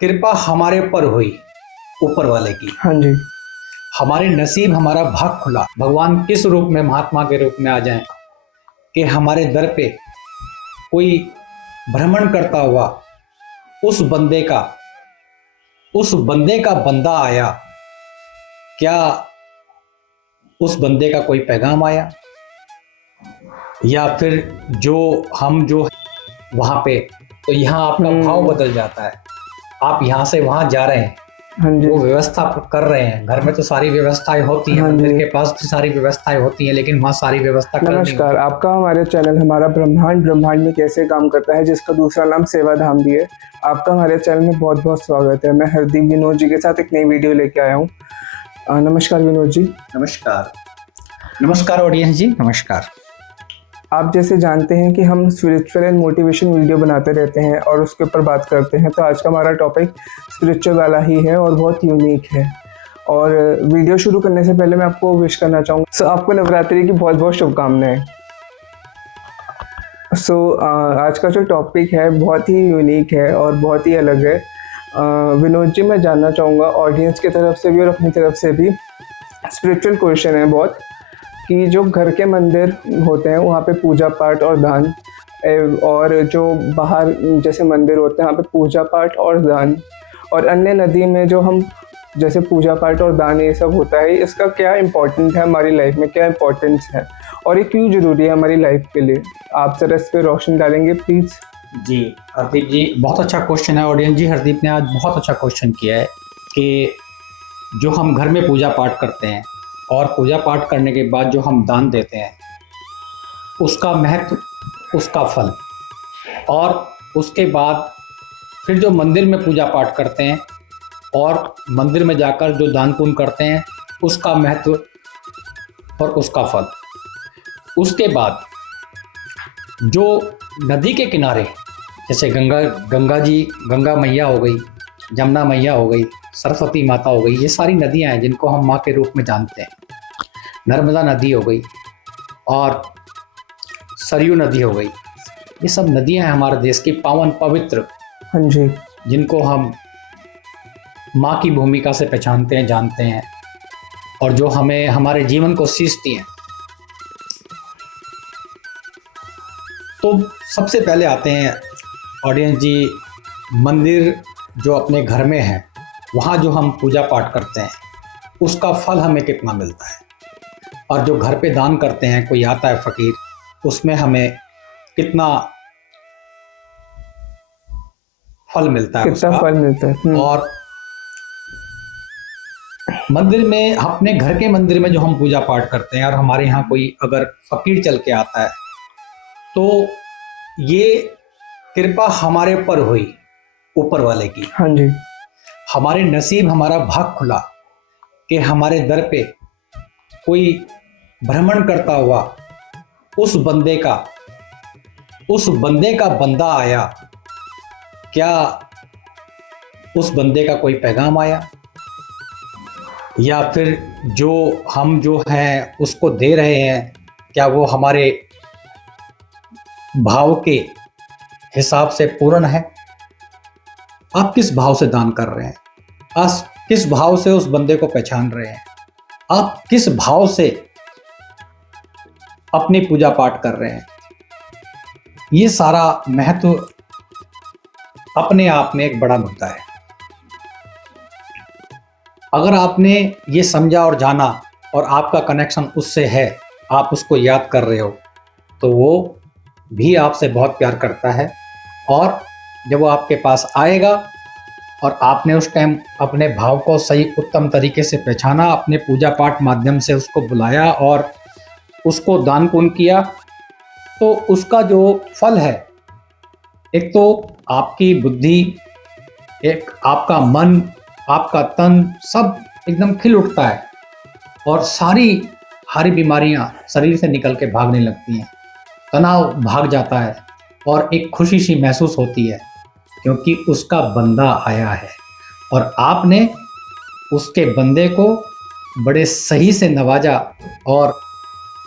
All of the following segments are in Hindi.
कृपा हमारे ऊपर हुई ऊपर वाले की। हाँ जी। हमारे नसीब, हमारा भाग खुला। भगवान किस रूप में, महात्मा के रूप में आ जाएं कि हमारे दर पे कोई भ्रमण करता हुआ उस बंदे का बंदा आया। क्या उस बंदे का कोई पैगाम आया, या फिर जो वहां पे, तो यहाँ आपका भाव बदल जाता है। आप यहाँ से वहां जा रहे हैं, हाँ जी। वो व्यवस्था कर रहे हैं। घर में तो सारी व्यवस्थाएं होती हैं, हाँ मंदिर जी। के पास भी सारी व्यवस्थाएं होती हैं, लेकिन वहाँ सारी व्यवस्था करनी नमस्कार, आपका हमारे चैनल हमारा ब्रह्मांड में कैसे काम करता है, जिसका दूसरा नाम सेवाधाम भी है। आपका हमारे चैनल में बहुत बहुत स्वागत है। मैं हरदीप विनोद जी के साथ एक नई वीडियो लेके आया हूँ। नमस्कार विनोद जी। नमस्कार। नमस्कार ऑडियंस जी, नमस्कार। आप जैसे जानते हैं कि हम स्पिरिचुअल एंड मोटिवेशन वीडियो बनाते रहते हैं और उसके ऊपर बात करते हैं, तो आज का हमारा टॉपिक स्पिरिचुअल वाला ही है और बहुत यूनिक है। और वीडियो शुरू करने से पहले मैं आपको विश करना चाहूँगा। सो आपको नवरात्रि की बहुत बहुत शुभकामनाएं। आज का जो टॉपिक है बहुत ही यूनिक है और बहुत ही अलग है। विनोद जी, मैं जानना चाहूँगा ऑडियंस की तरफ से भी और अपनी तरफ से भी, स्पिरिचुअल क्वेश्चन है बहुत, कि जो घर के मंदिर होते हैं वहाँ पे पूजा पाठ और दान, और जो बाहर जैसे मंदिर होते हैं वहाँ पे पूजा पाठ और दान, और अन्य नदी में जो हम जैसे पूजा पाठ और दान ये सब होता है, इसका क्या इम्पोर्टेंस है हमारी लाइफ में, क्या इम्पोर्टेंस है और ये क्यों ज़रूरी है हमारी लाइफ के लिए? आप जरा इस पर रोशनी डालेंगे प्लीज़। जी हरदीप जी, बहुत अच्छा क्वेश्चन है। ऑडियंस जी, हरदीप ने आज बहुत अच्छा क्वेश्चन किया है कि जो हम घर में पूजा पाठ करते हैं और पूजा पाठ करने के बाद जो हम दान देते हैं, उसका महत्व, उसका फल, और उसके बाद फिर जो मंदिर में पूजा पाठ करते हैं और मंदिर में जाकर जो दान पुण्य करते हैं, उसका महत्व और उसका फल। उसके बाद जो नदी के किनारे, जैसे गंगा मैया हो गई, जमुना मैया हो गई, सरस्वती माता हो गई, ये सारी नदियां हैं जिनको हम माँ के रूप में जानते हैं। नर्मदा नदी हो गई और सरयू नदी हो गई, ये सब नदियां हैं हमारे देश की पावन पवित्र। हाँ जी। जिनको हम माँ की भूमिका से पहचानते हैं, जानते हैं, और जो हमें हमारे जीवन को सींचती हैं। तो सबसे पहले आते हैं ऑडियंस जी, मंदिर जो अपने घर में है, वहाँ जो हम पूजा पाठ करते हैं, उसका फल हमें कितना मिलता है, और जो घर पे दान करते हैं, कोई आता है फकीर, उसमें हमें कितना फल मिलता है, कितना फल मिलता है। और मंदिर में, अपने घर के मंदिर में जो हम पूजा पाठ करते हैं, और हमारे यहाँ कोई अगर फकीर चल के आता है, तो ये कृपा हमारे ऊपर हुई ऊपर वाले की। हाँ जी। हमारे नसीब, हमारा भाग खुला कि हमारे दर पे कोई भ्रमण करता हुआ उस बंदे का बंदा आया। क्या उस बंदे का कोई पैगाम आया, या फिर जो है उसको दे रहे हैं, क्या वो हमारे भाव के हिसाब से पूर्ण है? आप किस भाव से दान कर रहे हैं, आप किस भाव से उस बंदे को पहचान रहे हैं, आप किस भाव से अपनी पूजा पाठ कर रहे हैं, ये सारा महत्व अपने आप में एक बड़ा मुद्दा है। अगर आपने ये समझा और जाना और आपका कनेक्शन उससे है, आप उसको याद कर रहे हो, तो वो भी आपसे बहुत प्यार करता है। और जब वो आपके पास आएगा और आपने उस टाइम अपने भाव को सही उत्तम तरीके से पहचाना, अपने पूजा पाठ माध्यम से उसको बुलाया और उसको दान पुण्य किया, तो उसका जो फल है, एक तो आपकी बुद्धि, एक आपका मन, आपका तन, सब एकदम खिल उठता है, और सारी बीमारियां शरीर से निकल के भागने लगती हैं, तनाव भाग जाता है, और एक खुशी सी महसूस होती है, क्योंकि उसका बंदा आया है और आपने उसके बंदे को बड़े सही से नवाजा, और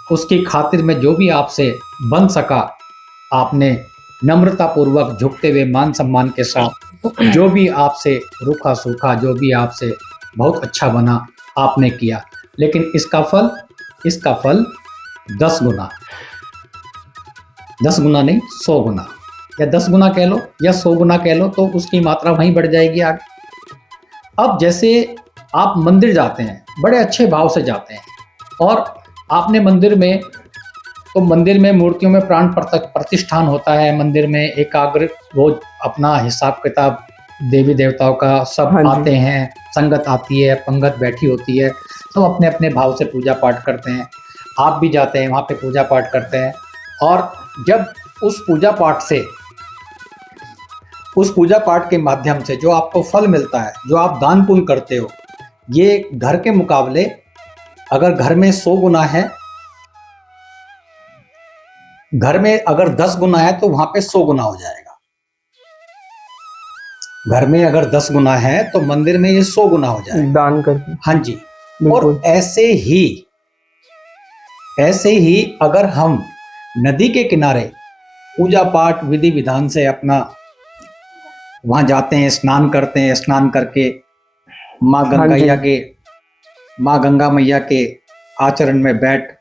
उसकी खातिर में जो भी आपसे बन सका, आपने नम्रता पूर्वक झुकते हुए मान सम्मान के साथ जो भी आपसे रूखा सूखा, जो भी आपसे बहुत अच्छा बना आपने किया, लेकिन इसका फल 10 गुना, 10 गुना नहीं 100 गुना, या 10 गुना कह लो या 100 गुना कह लो, तो उसकी मात्रा वहीं बढ़ जाएगी आगे। अब जैसे आप मंदिर जाते हैं, बड़े अच्छे भाव से जाते हैं, और आपने मंदिर में, तो मंदिर में मूर्तियों में प्राण प्रतिष्ठान होता है, मंदिर में एकाग्र रोज अपना हिसाब किताब देवी देवताओं का सब हाँ जी। आते हैं, संगत आती है, पंगत बैठी होती है, सब अपने अपने भाव से पूजा पाठ करते हैं। आप भी जाते हैं वहाँ पे पूजा पाठ करते हैं, और जब उस पूजा पाठ के माध्यम से जो आपको फल मिलता है, जो आप दान पुण्य करते हो, ये घर के मुकाबले अगर घर में 100 गुना है, घर में अगर 10 गुना है तो वहां पे 100 गुना हो जाएगा। घर में अगर 10 गुना है तो मंदिर में ये 100 गुना हो जाएगा दान करके। हाँ जी। बिल्कुल। और ऐसे ही अगर हम नदी के किनारे पूजा पाठ विधि विधान से अपना वहां जाते हैं, स्नान करते हैं, स्नान करके माँ गंगा मैया के आचरण में बैठ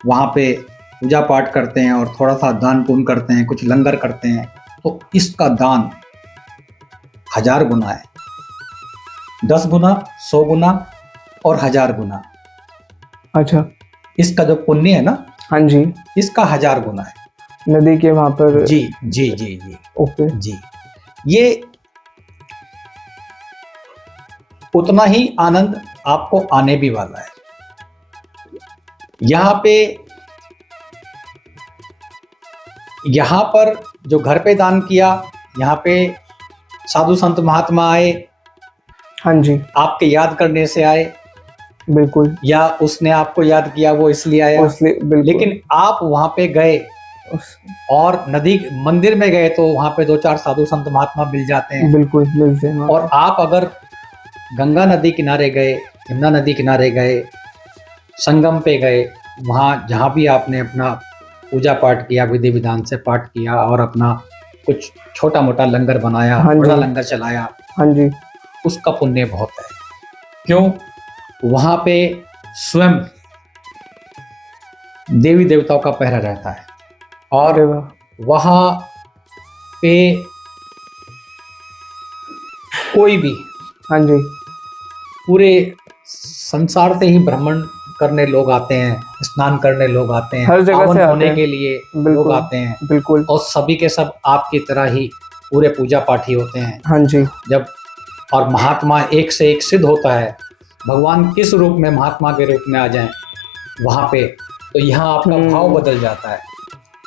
वहां पे पूजा पाठ करते हैं और थोड़ा सा दान पुण्य करते हैं, कुछ लंगर करते हैं, तो इसका दान 1000 गुना है, 10 गुना, 100 गुना और 1000 गुना। अच्छा। इसका जो पुण्य है ना, हाँ जी, इसका 1000 गुना है नदी के वहां पर। जी जी जी जी ओके जी। ये उतना ही आनंद आपको आने भी वाला है। यहाँ पर जो घर पे दान किया, यहाँ पे साधु संत महात्मा आए, हाँ जी, आपके याद करने से आए, बिल्कुल, या उसने आपको याद किया वो इसलिए आया, बिल्कुल। लेकिन आप वहां पे गए और मंदिर में गए तो वहां पे 2-4 साधु संत महात्मा मिल जाते हैं। बिल्कुल मिलते हैं। और आप अगर गंगा नदी किनारे गए, यमुना नदी किनारे गए, संगम पे गए, वहाँ जहाँ भी आपने अपना पूजा पाठ किया, विधि विधान से पाठ किया और अपना कुछ छोटा मोटा लंगर बनाया, बड़ा लंगर चलाया, हाँ जी, उसका पुण्य बहुत है। क्यों? वहाँ पे स्वयं देवी देवताओं का पहरा रहता है, और वहाँ पे कोई भी, हाँ जी, पूरे संसार से ही भ्रमण करने लोग आते हैं, स्नान करने लोग आते हैं, हर जगह से होने के लिए लोग आते हैं, बिल्कुल, और सभी के सब आपकी तरह ही पूरे पूजा पाठी होते हैं। हाँ जी। जब और महात्मा एक से एक सिद्ध होता है, भगवान किस रूप में महात्मा के रूप में आ जाएं वहाँ पे, तो यहाँ आपका भाव बदल जाता है।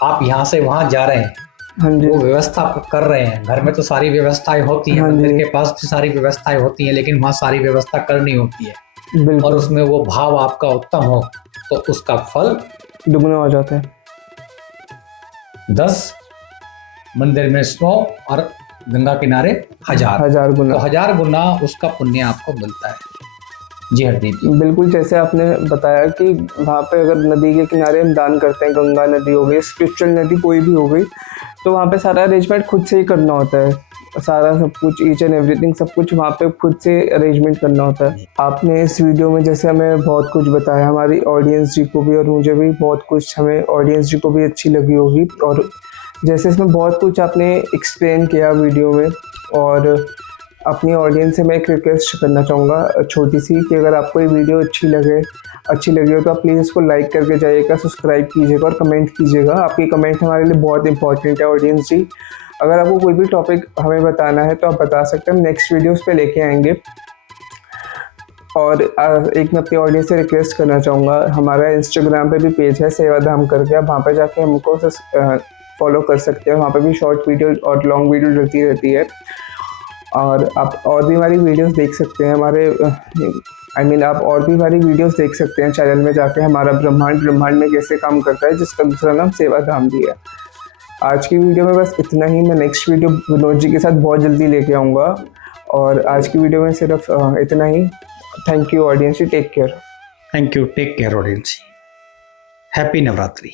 आप यहाँ से वहाँ जा रहे हैं, हाँ जी, वो व्यवस्था कर रहे हैं। घर में तो सारी व्यवस्थाएं होती हैं, मंदिर के पास भी सारी व्यवस्थाएं होती हैं, लेकिन वहाँ सारी व्यवस्था करनी होती है, और उसमें वो भाव आपका उत्तम हो तो उसका फल दुगना हो जाता है। 10, मंदिर में 100 और गंगा किनारे 1000 गुना, तो 1000 गुना उसका पुण्य आपको मिलता है। जी हरदीप जी, बिल्कुल जैसे आपने बताया कि वहाँ पे अगर नदी के किनारे हम दान करते हैं, गंगा नदी हो गई, स्पिरिचुअल नदी कोई भी हो गई, तो वहाँ पे सारा अरेंजमेंट खुद से ही करना होता है, सारा सब कुछ, ईच एंड एवरीथिंग, सब कुछ वहाँ पे खुद से अरेंजमेंट करना होता है। आपने इस वीडियो में जैसे हमें बहुत कुछ बताया, हमारी ऑडियंस जी को भी और मुझे भी बहुत कुछ, हमें ऑडियंस जी को भी अच्छी लगी होगी, और जैसे इसमें बहुत कुछ आपने एक्सप्लेन किया वीडियो में। और अपनी ऑडियंस से मैं एक रिक्वेस्ट करना चाहूँगा छोटी सी, कि अगर आपको ये वीडियो अच्छी लगी हो तो आप प्लीज़ इसको लाइक करके जाइएगा, सब्सक्राइब कीजिएगा और कमेंट कीजिएगा। आपकी कमेंट हमारे लिए बहुत इंपॉर्टेंट है ऑडियंस जी। अगर आपको कोई भी टॉपिक हमें बताना है तो आप बता सकते हैं, हम नेक्स्ट वीडियोस पे लेके आएंगे। और एक मैं अपनी ऑडियंस से रिक्वेस्ट करना चाहूँगा, हमारा इंस्टाग्राम पे भी पेज है सेवाधाम करके, आप वहाँ पे जाके हमको फॉलो कर सकते हैं। वहाँ पे भी शॉर्ट वीडियो और लॉन्ग वीडियो डलती रहती है, और आप और भी हमारी वीडियोस देख सकते हैं, आप और भी हमारी वीडियोस देख सकते हैं चैनल में जाके। हमारा ब्रह्मांड में कैसे काम करता है, जिसका दूसरा नाम सेवाधाम भी है। आज की वीडियो में बस इतना ही। मैं नेक्स्ट वीडियो विनोद जी के साथ बहुत जल्दी लेके आऊँगा, और आज की वीडियो में सिर्फ इतना ही। Thank you audience, take care. Thank you, take care audience, happy Navratri.